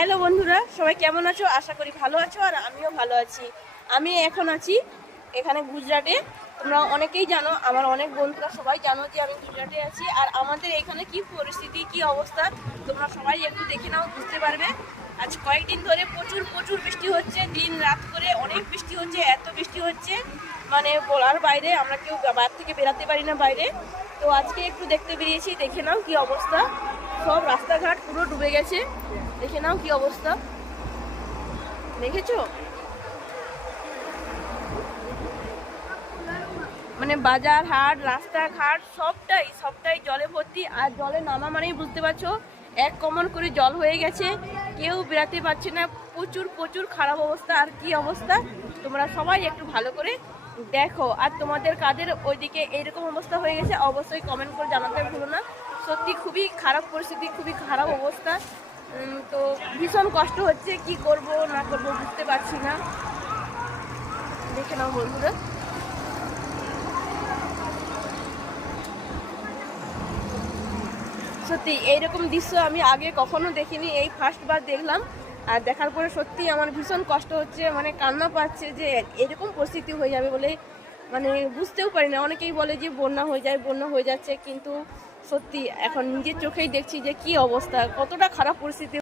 Hello বন্ধুরা, সবাই কেমন আছো? আশা করি ভালো আছো, আর আমিও ভালো আছি। আমি এখন আছি এখানে গুজরাটে। তোমরা অনেকেই জানো, আমার অনেক বন্ধুরা সবাই জানো যে আমি গুজরাটে আছি। আর আমাদের এখানে কি পরিস্থিতি, কি অবস্থা তোমরা সবাই একটু দেখে নাও, বুঝতে পারবে। আজ কয়েকদিন ধরে প্রচুর প্রচুর বৃষ্টি হচ্ছে, দিন রাত করে অনেক বৃষ্টি হচ্ছে। এত বৃষ্টি হচ্ছে মানে বলার বাইরে, আমরা কেউ বাইরে থেকে বেরাতে পারি না বাইরে। তো আজকে একটু দেখতে বেরিয়েছি, দেখে নাও কি অবস্থা। সব রাস্তাঘাট পুরো ডুবে গেছে, দেখে নাও কি অবস্থা। দেখেছো মানে বাজার হাট রাস্তাঘাট সবটাই জলে ভর্তি। আর জলে নামা মানেই বুঝতে পারছো এক কমন করে জল হয়ে গেছে, কেউ বেরাতে পারছে না। প্রচুর প্রচুর খারাপ অবস্থা। আর কি অবস্থা তোমরা সবাই একটু ভালো করে দেখো। আর তোমাদের কাদের ওইদিকে এইরকম অবস্থা হয়ে গেছে অবশ্যই কমেন্ট করে জানাতে ভুলো না। সত্যি খুবই খারাপ পরিস্থিতি, খুবই খারাপ অবস্থা। তো ভীষণ কষ্ট হচ্ছে, কি করব না করব বুঝতে পারছি না। দেখে নাও বন্ধুরা, সত্যি এইরকম দৃশ্য আমি আগে কখনো দেখিনি, এই ফার্স্টবার দেখলাম। আর দেখার পরে সত্যি আমার ভীষণ কষ্ট হচ্ছে, মানে কান্না পাচ্ছে যে এরকম পরিস্থিতি হয়ে যাবে বলে মানে বুঝতেও পারি না। অনেকেই বলে যে বন্যা হয়ে যায়, বন্যা হয়ে যাচ্ছে, কিন্তু সত্যি এখন নিজের চোখেই দেখছি যে কি অবস্থা, কতটা খারাপ পরিস্থিতি।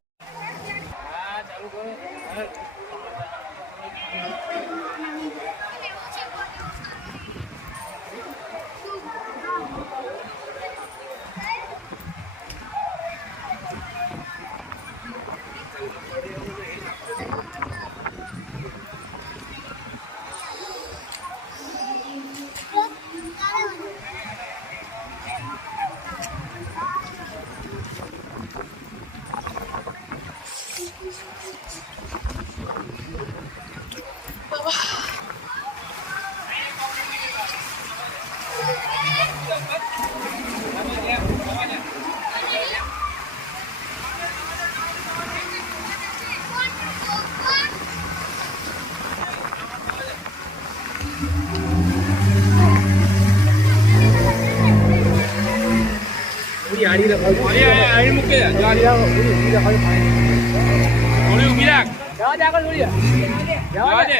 아리 먹게. 우리 우기랑. 나와자 우리야. 나와자.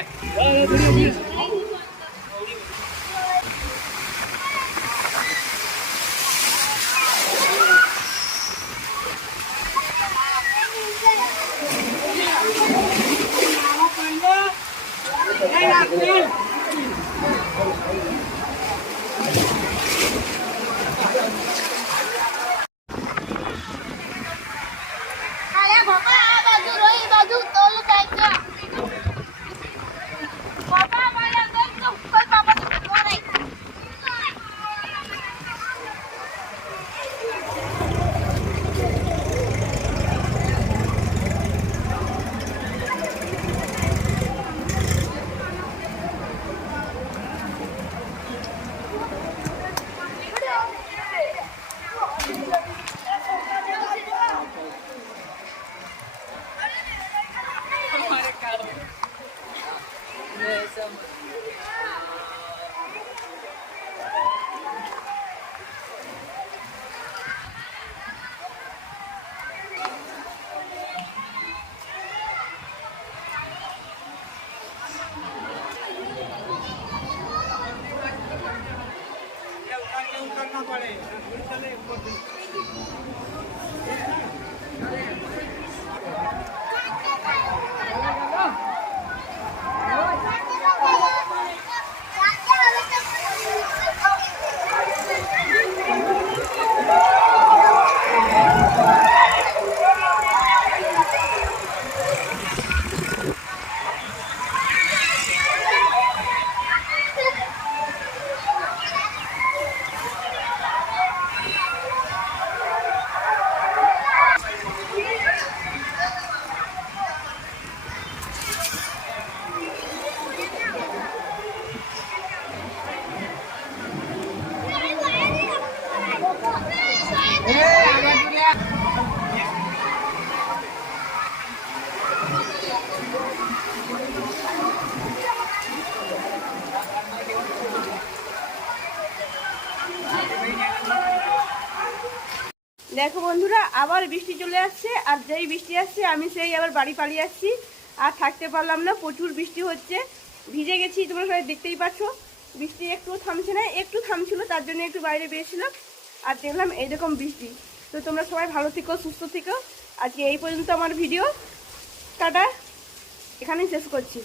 দেখো বন্ধুরা, আবার বৃষ্টি চলে আসছে, আর যেই বৃষ্টি আসছে আমি সেই আবার বাড়ি পালিয়ে আসছি। আর থাকতে পারলাম না, প্রচুর বৃষ্টি হচ্ছে, ভিজে গেছি, তোমরা সবাই দেখতেই পাচ্ছ। বৃষ্টি একটু থামছে না, একটু থামছিল, তার জন্য একটু বাইরে বেরিয়েছিলাম, আর দেখলাম এইরকম বৃষ্টি। তো তোমরা সবাই ভালো থেকো, সুস্থ থেকো। আজকে এই পর্যন্ত আমার ভিডিও, টাটা, এখানেই শেষ করছি।